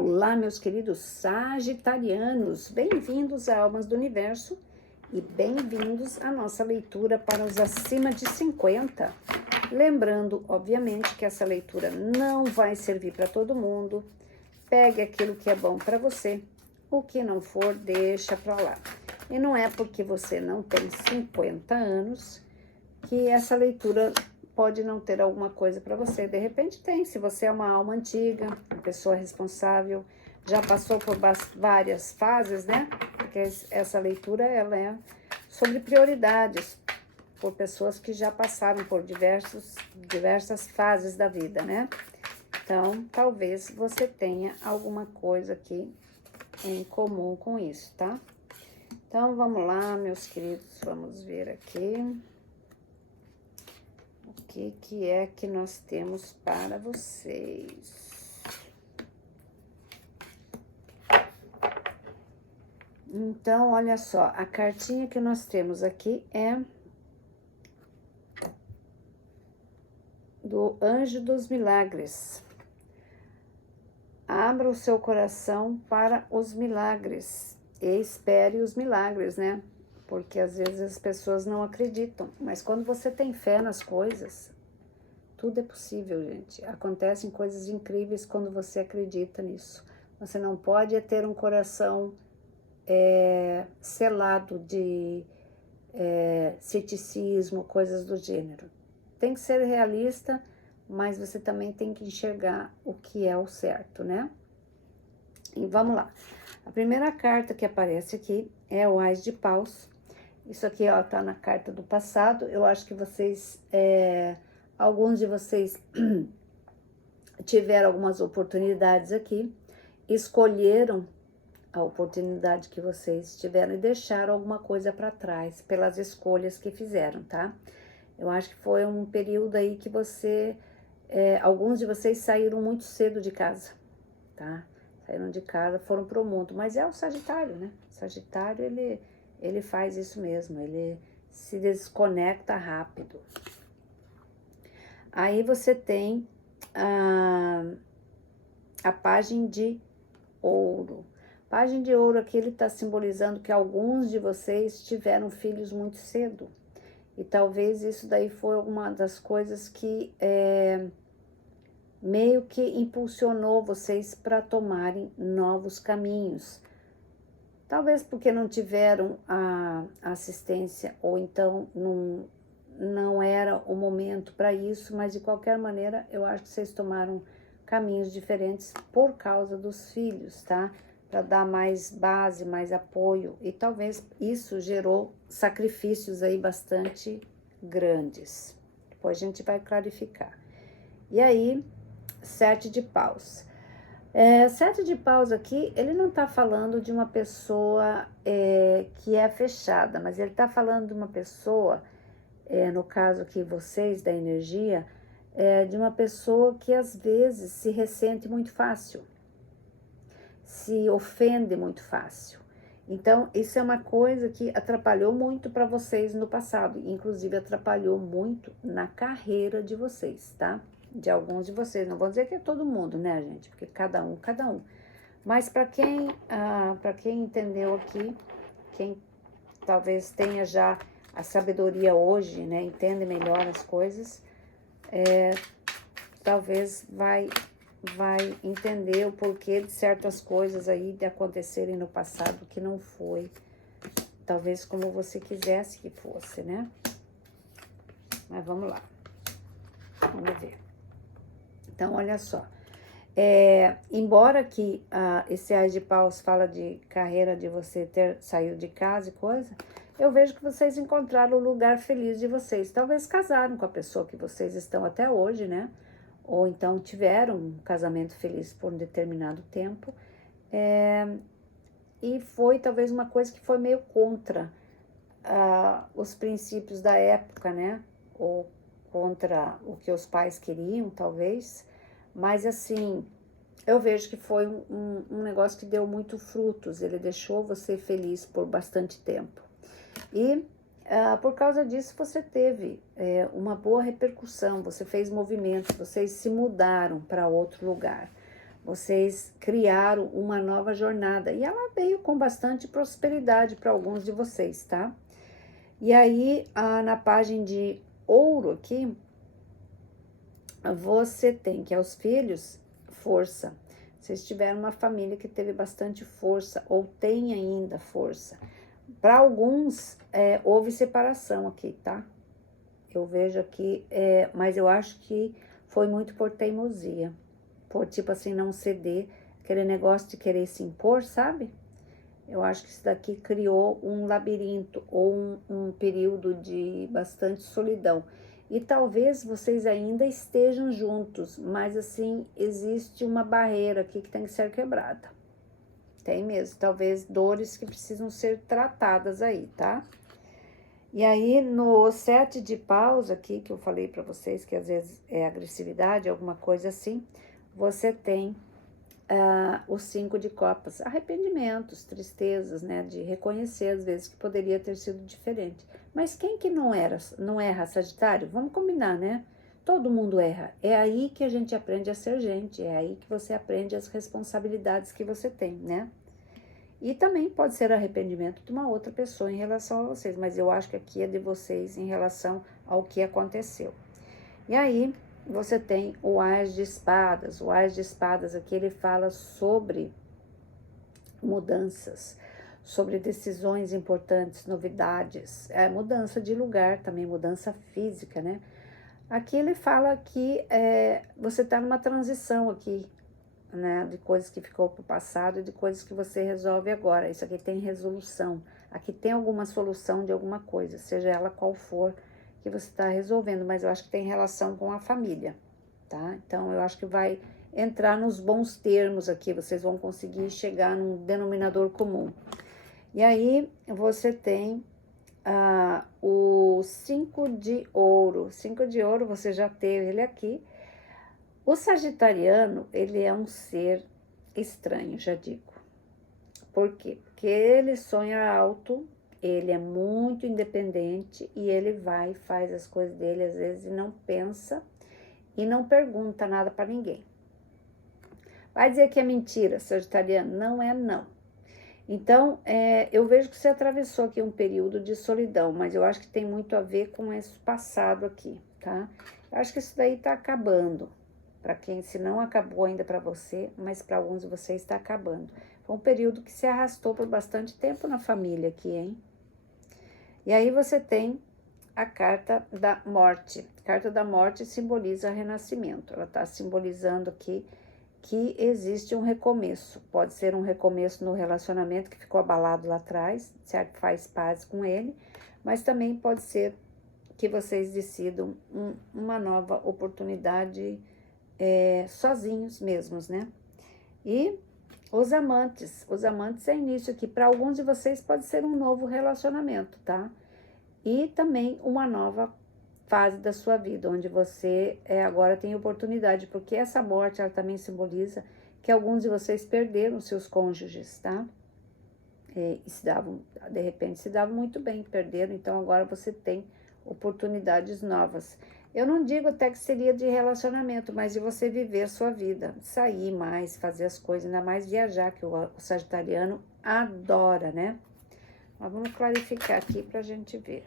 Olá, meus queridos sagitarianos, bem-vindos a Almas do Universo e bem-vindos à nossa leitura para os acima de 50. Lembrando, obviamente, que essa leitura não vai servir para todo mundo. Pegue aquilo que é bom para você, o que não for, deixa para lá. E não é porque você não tem 50 anos que essa leitura pode não ter alguma coisa para você. De repente tem, se você é uma alma antiga, uma pessoa responsável, já passou por várias fases, né? Porque essa leitura, ela é sobre prioridades, por pessoas que já passaram por diversas fases da vida, né? Então, talvez você tenha alguma coisa aqui em comum com isso, tá? Então, vamos lá, meus queridos, vamos ver aqui. O que é que nós temos para vocês? Então, olha só, a cartinha que nós temos aqui é do Anjo dos Milagres. Abra o seu coração para os milagres e espere os milagres, né? Porque às vezes as pessoas não acreditam, mas quando você tem fé nas coisas, tudo é possível, gente. Acontecem coisas incríveis quando você acredita nisso. Você não pode ter um coração selado de ceticismo, coisas do gênero. Tem que ser realista, mas você também tem que enxergar o que é o certo, né? E vamos lá. A primeira carta que aparece aqui é o Ás de Paus. Isso aqui, ó, tá na carta do passado. Eu acho que vocês, alguns de vocês tiveram algumas oportunidades aqui, escolheram a oportunidade que vocês tiveram e deixaram alguma coisa para trás pelas escolhas que fizeram, tá? Eu acho que foi um período aí que alguns de vocês saíram muito cedo de casa, tá? Saíram de casa, foram pro mundo, mas é o Sagitário, né? O Sagitário, ele faz isso mesmo, ele se desconecta rápido. Aí você tem a Pagem de Ouro. Pagem de Ouro aqui, ele está simbolizando que alguns de vocês tiveram filhos muito cedo. E talvez isso daí foi uma das coisas que meio que impulsionou vocês para tomarem novos caminhos. Talvez porque não tiveram a assistência, ou então não era o momento para isso, mas de qualquer maneira eu acho que vocês tomaram caminhos diferentes por causa dos filhos, tá? Para dar mais base, mais apoio, e talvez isso gerou sacrifícios aí bastante grandes. Depois a gente vai clarificar. E aí, 7 de paus. 7 de paus aqui, ele não tá falando de uma pessoa que é fechada, mas ele tá falando de uma pessoa, no caso aqui vocês da energia, de uma pessoa que às vezes se ressente muito fácil, se ofende muito fácil. Então, isso é uma coisa que atrapalhou muito para vocês no passado, inclusive atrapalhou muito na carreira de vocês, tá? De alguns de vocês, não vou dizer que é todo mundo, né, gente? Porque cada um. Mas para quem entendeu aqui, quem talvez tenha já a sabedoria hoje, né, entende melhor as coisas, talvez vai entender o porquê de certas coisas aí de acontecerem no passado que não foi, talvez como você quisesse que fosse, né? Mas vamos lá, vamos ver. Então, olha só, embora que esse Ás de Paus fala de carreira, de você ter saído de casa e coisa, eu vejo que vocês encontraram o lugar feliz de vocês. Talvez casaram com a pessoa que vocês estão até hoje, né? Ou então tiveram um casamento feliz por um determinado tempo, e foi talvez uma coisa que foi meio contra os princípios da época, né? Ou contra o que os pais queriam, talvez, mas assim, eu vejo que foi um negócio que deu muito frutos, ele deixou você feliz por bastante tempo. E por causa disso você teve uma boa repercussão, você fez movimentos, vocês se mudaram para outro lugar. Vocês criaram uma nova jornada e ela veio com bastante prosperidade para alguns de vocês, tá? E aí, na página de ouro aqui, você tem que aos filhos, força. Vocês tiveram uma família que teve bastante força ou tem ainda força. Para alguns, houve separação aqui, tá? Eu vejo aqui, mas eu acho que foi muito por teimosia. Por, tipo assim, não ceder, aquele negócio de querer se impor, sabe? Eu acho que isso daqui criou um labirinto ou um período de bastante solidão. E talvez vocês ainda estejam juntos, mas assim, existe uma barreira aqui que tem que ser quebrada. Tem mesmo, talvez dores que precisam ser tratadas aí, tá? E aí, no 7 de paus aqui, que eu falei para vocês, que às vezes é agressividade, alguma coisa assim, você tem os 5 de copas, arrependimentos, tristezas, né, de reconhecer às vezes que poderia ter sido diferente. Mas quem que não erra, Sagitário? Vamos combinar, né? Todo mundo erra. É aí que a gente aprende a ser gente, é aí que você aprende as responsabilidades que você tem, né? E também pode ser arrependimento de uma outra pessoa em relação a vocês, mas eu acho que aqui é de vocês em relação ao que aconteceu. E aí, você tem o Ás de Espadas. O Ás de Espadas aqui, ele fala sobre mudanças, sobre decisões importantes, novidades, mudança de lugar também, mudança física, né? Aqui ele fala que você está numa transição aqui, né, de coisas que ficou para o passado e de coisas que você resolve agora. Isso aqui tem resolução, aqui tem alguma solução de alguma coisa, seja ela qual for que você está resolvendo, mas eu acho que tem relação com a família, tá? Então, eu acho que vai entrar nos bons termos aqui, vocês vão conseguir chegar num denominador comum. E aí, você tem o 5 de ouro. 5 de ouro, você já teve ele aqui. O sagitariano, ele é um ser estranho, já digo. Por quê? Porque ele sonha alto, ele é muito independente e ele vai, faz as coisas dele, às vezes, e não pensa e não pergunta nada para ninguém. Vai dizer que é mentira, sagitariano? Não é, não. Então, eu vejo que você atravessou aqui um período de solidão, mas eu acho que tem muito a ver com esse passado aqui, tá? Eu acho que isso daí tá acabando. Para quem, se não acabou ainda para você, mas para alguns de vocês está acabando. Foi um período que se arrastou por bastante tempo na família aqui, hein? E aí você tem a carta da morte. A carta da morte simboliza renascimento. Ela está simbolizando aqui que existe um recomeço. Pode ser um recomeço no relacionamento que ficou abalado lá atrás, certo? Faz paz com ele, mas também pode ser que vocês decidam uma nova oportunidade sozinhos mesmos, né? E os amantes é início aqui. Para alguns de vocês pode ser um novo relacionamento, tá? E também uma nova fase da sua vida, onde você agora tem oportunidade, porque essa morte, ela também simboliza que alguns de vocês perderam seus cônjuges, tá? E se davam, de repente, se davam muito bem, perderam, então agora você tem oportunidades novas. Eu não digo até que seria de relacionamento, mas de você viver a sua vida, sair mais, fazer as coisas, ainda mais viajar, que o sagitariano adora, né? Mas vamos clarificar aqui pra gente ver.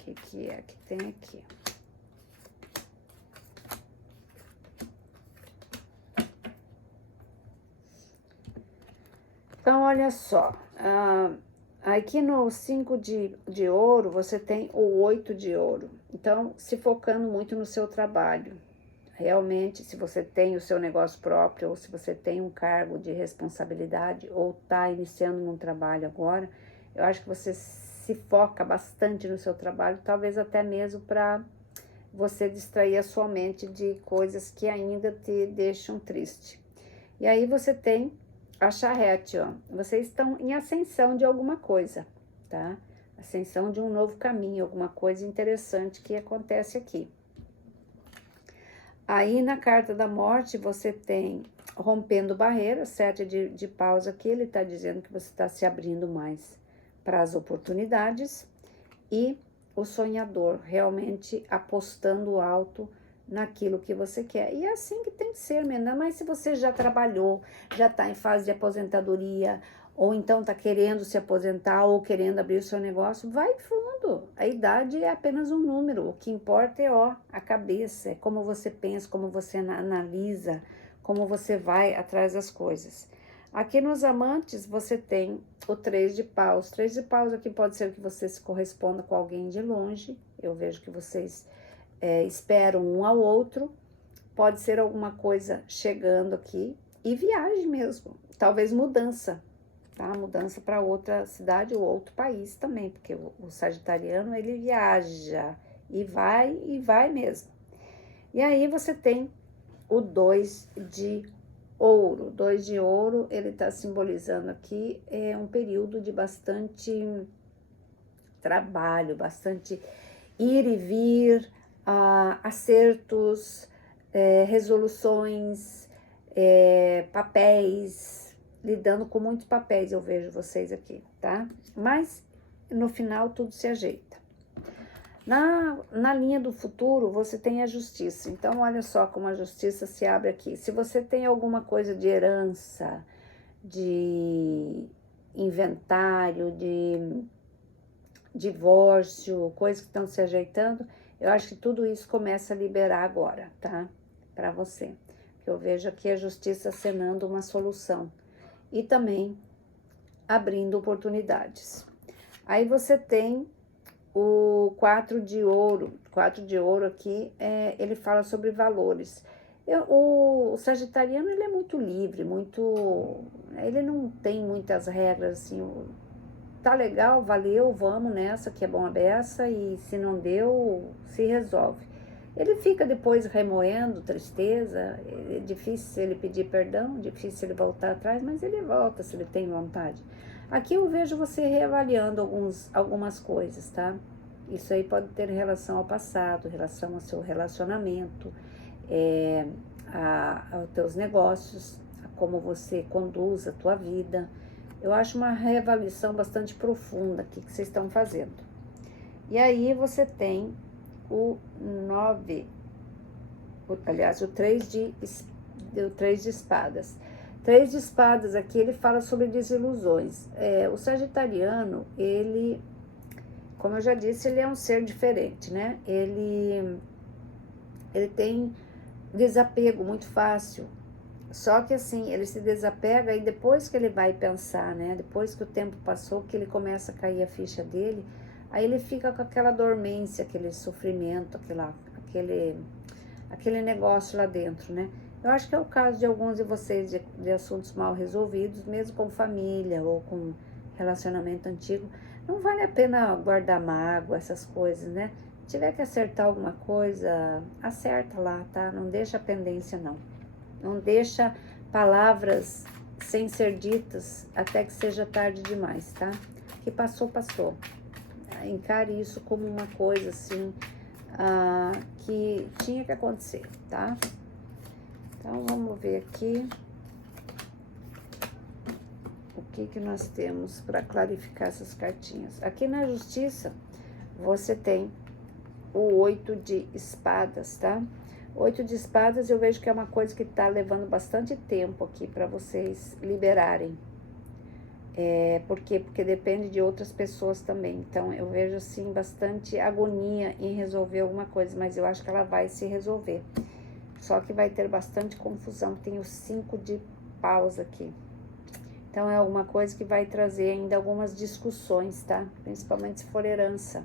O que é que tem aqui? Então, olha só, aqui no 5 de ouro, você tem o 8 de ouro. Então, se focando muito no seu trabalho. Realmente, se você tem o seu negócio próprio, ou se você tem um cargo de responsabilidade, ou está iniciando num trabalho agora, eu acho que você se foca bastante no seu trabalho, talvez até mesmo para você distrair a sua mente de coisas que ainda te deixam triste. E aí você tem a charrete, ó. Vocês estão em ascensão de alguma coisa, tá? Ascensão de um novo caminho, alguma coisa interessante que acontece aqui. Aí na carta da morte você tem rompendo barreiras, 7 de paus aqui, ele está dizendo que você está se abrindo mais para as oportunidades. E o sonhador, realmente apostando alto naquilo que você quer. E é assim que tem que ser, menina. Mas se você já trabalhou, já está em fase de aposentadoria, ou então está querendo se aposentar, ou querendo abrir o seu negócio, vai fundo. A idade é apenas um número. O que importa é, a cabeça, é como você pensa, como você analisa, como você vai atrás das coisas. Aqui nos amantes, você tem o 3 de paus. 3 de paus aqui pode ser que você se corresponda com alguém de longe. Eu vejo que vocês esperam um ao outro. Pode ser alguma coisa chegando aqui. E viagem mesmo. Talvez mudança, tá? Mudança para outra cidade ou outro país também. Porque o sagitariano, ele viaja e vai mesmo. E aí você tem o 2 de ouro. 2 de ouro, ele está simbolizando aqui um período de bastante trabalho, bastante ir e vir, acertos, resoluções, papéis, lidando com muitos papéis, eu vejo vocês aqui, tá? Mas no final tudo se ajeita. Na linha do futuro, você tem a justiça. Então, olha só como a justiça se abre aqui. Se você tem alguma coisa de herança, de inventário, de divórcio, coisas que estão se ajeitando, eu acho que tudo isso começa a liberar agora, tá? Para você. Eu vejo aqui a justiça acenando uma solução. E também abrindo oportunidades. Aí você tem o 4 de ouro. 4 de ouro aqui, ele fala sobre valores. O sagitariano, ele é muito livre, ele não tem muitas regras, assim, tá legal, valeu, vamos nessa, que é bom a beça, e se não deu, se resolve. Ele fica depois remoendo tristeza, é difícil ele pedir perdão, difícil ele voltar atrás, mas ele volta se ele tem vontade. Aqui eu vejo você reavaliando algumas coisas, tá? Isso aí pode ter relação ao passado, relação ao seu relacionamento, aos teus negócios, a como você conduz a tua vida. Eu acho uma reavaliação bastante profunda aqui que vocês estão fazendo. E aí você tem o 9, aliás, o 3 de espadas. 3 de espadas aqui, ele fala sobre desilusões. O sagitariano, ele, como eu já disse, ele é um ser diferente, né? Ele tem desapego muito fácil. Só que assim, ele se desapega e depois que ele vai pensar, né? Depois que o tempo passou, que ele começa a cair a ficha dele, aí ele fica com aquela dormência, aquele sofrimento, aquele negócio lá dentro, né? Eu acho que é o caso de alguns de vocês de assuntos mal resolvidos, mesmo com família ou com relacionamento antigo. Não vale a pena guardar mágoa, essas coisas, né? Se tiver que acertar alguma coisa, acerta lá, tá? Não deixa pendência, não. Não deixa palavras sem ser ditas até que seja tarde demais, tá? Que passou, passou. Encare isso como uma coisa assim, que tinha que acontecer, tá? Então, vamos ver aqui o que nós temos para clarificar essas cartinhas. Aqui na justiça, você tem o 8 de espadas, tá? 8 de espadas eu vejo que é uma coisa que tá levando bastante tempo aqui para vocês liberarem. Por quê? Porque depende de outras pessoas também. Então, eu vejo, assim, bastante agonia em resolver alguma coisa, mas eu acho que ela vai se resolver. Só que vai ter bastante confusão. Tem o 5 de paus aqui. Então, é alguma coisa que vai trazer ainda algumas discussões, tá? Principalmente se for herança.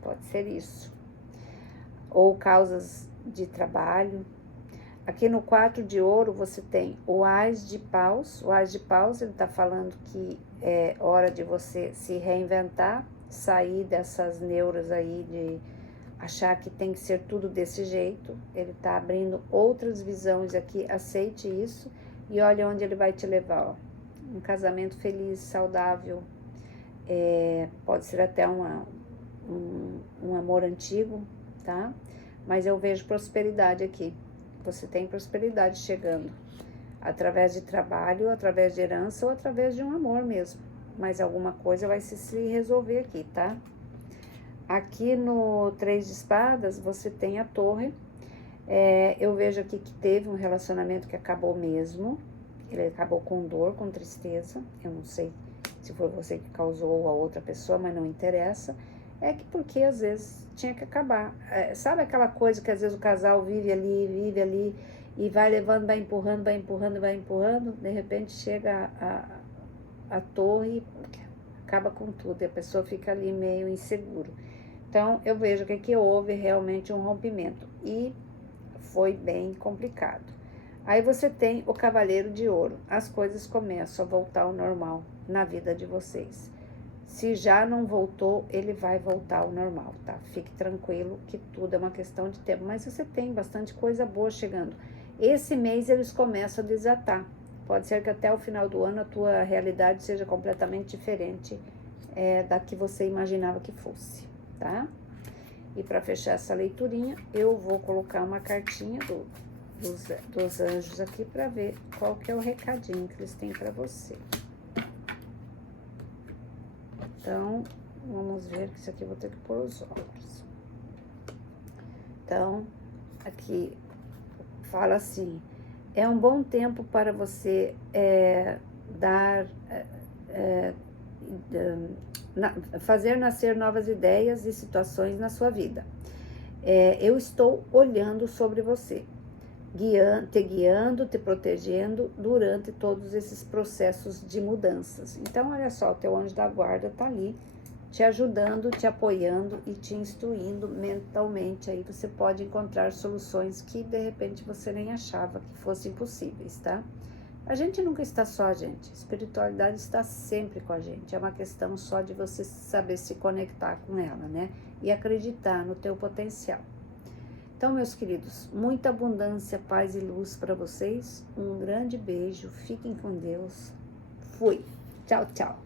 Pode ser isso. Ou causas de trabalho. Aqui no 4 de ouro, você tem o Ás de paus. O Ás de paus, ele tá falando que é hora de você se reinventar, sair dessas neuras aí de achar que tem que ser tudo desse jeito. Ele tá abrindo outras visões aqui, aceite isso e olha onde ele vai te levar, ó. Um casamento feliz, saudável, pode ser até um amor antigo, tá? Mas eu vejo prosperidade aqui. Você tem prosperidade chegando, através de trabalho, através de herança ou através de um amor mesmo. Mas alguma coisa vai se resolver aqui, tá? Aqui no 3 de espadas, você tem a torre. Eu vejo aqui que teve um relacionamento que acabou mesmo, ele acabou com dor, com tristeza, eu não sei se foi você que causou ou a outra pessoa, mas não interessa, é que porque às vezes tinha que acabar. Sabe aquela coisa que às vezes o casal vive ali, e vai levando, vai empurrando, de repente chega a torre e acaba com tudo, e a pessoa fica ali meio inseguro. Então, eu vejo que aqui houve realmente um rompimento, e foi bem complicado. Aí você tem o Cavaleiro de Ouro. As coisas começam a voltar ao normal na vida de vocês. Se já não voltou, ele vai voltar ao normal, tá? Fique tranquilo que tudo é uma questão de tempo. Mas você tem bastante coisa boa chegando. Esse mês eles começam a desatar. Pode ser que até o final do ano a tua realidade seja completamente diferente da que você imaginava que fosse, tá? E para fechar essa leiturinha, eu vou colocar uma cartinha dos anjos aqui para ver qual que é o recadinho que eles têm para você. Então, vamos ver que isso aqui eu vou ter que pôr os óculos. Então, aqui fala assim: é um bom tempo para você fazer nascer novas ideias e situações na sua vida. Eu estou olhando sobre você, te guiando, te protegendo durante todos esses processos de mudanças. Então, olha só, o teu anjo da guarda tá ali, te ajudando, te apoiando e te instruindo mentalmente. Aí você pode encontrar soluções que, de repente, você nem achava que fossem possíveis, tá? A gente nunca está só, gente. A espiritualidade está sempre com a gente. É uma questão só de você saber se conectar com ela, né? E acreditar no teu potencial. Então, meus queridos, muita abundância, paz e luz para vocês. Um grande beijo. Fiquem com Deus. Fui. Tchau, tchau.